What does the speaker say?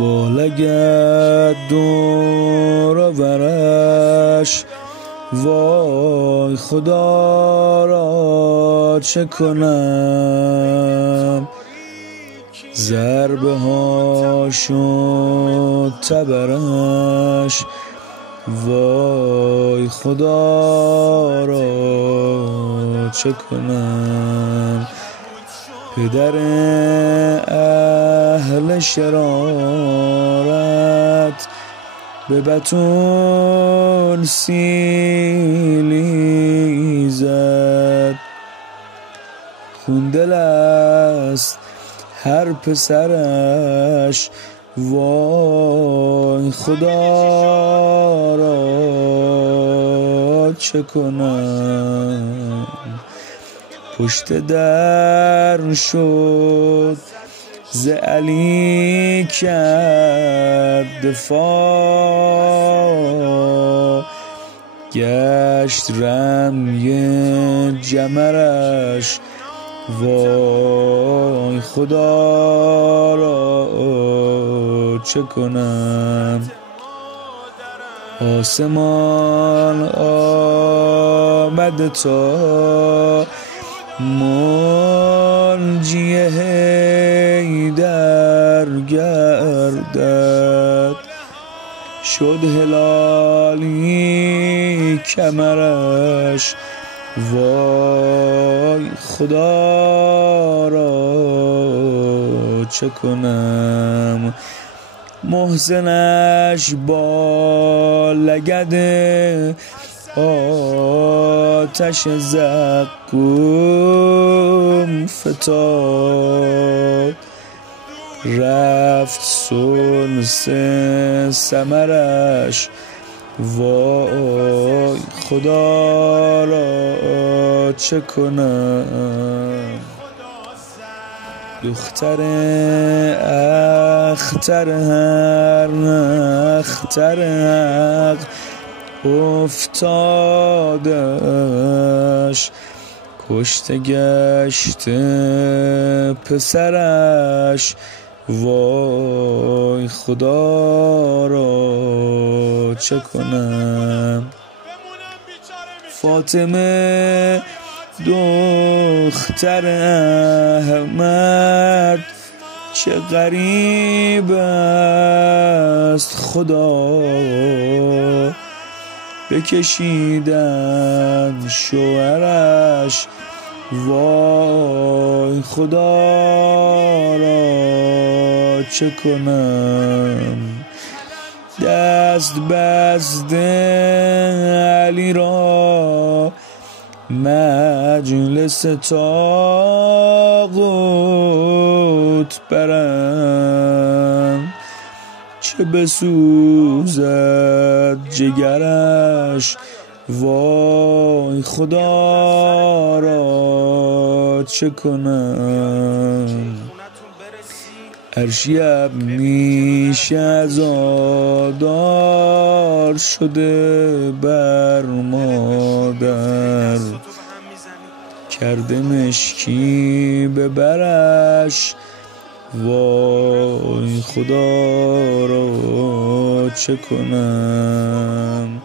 با لگد دور و برش، وای خدا را چه کنم، ضربه ها شد تبرش، وای خدا را چه کنم. پدر اهل شرارت به بتون سیلی زد، خوندل است هر پسرش، وای خدا را چه کنم. پشت در شد ز علی کرد دفاع، گشت رمی جمرش، وای خدا را چه کنم. آسمان آمده تا منجی حیدر گردد، شد هلالی کمرش، وای خدا را چه کنم. محسنش با لگد آتش زقوم فتاد، رفت سلس ثمرش، وای خدا را چه کنم. دختر اختر هر اختر حق افتادش، کشته گشته پسرش، وای خدا را چه کنم. فاطمه دختر احمد چه غریب است خدا، بکشیدن شوهرش، وای خدا را چه کنم. دست بسته علی را مجلس طاغوت برم، چه بسوزد جگرش، وای خدا را چه کنم. ارشیب میشه عزادار شده بر مادر، کرده مشکی به برش، وای خدا را چه کنم.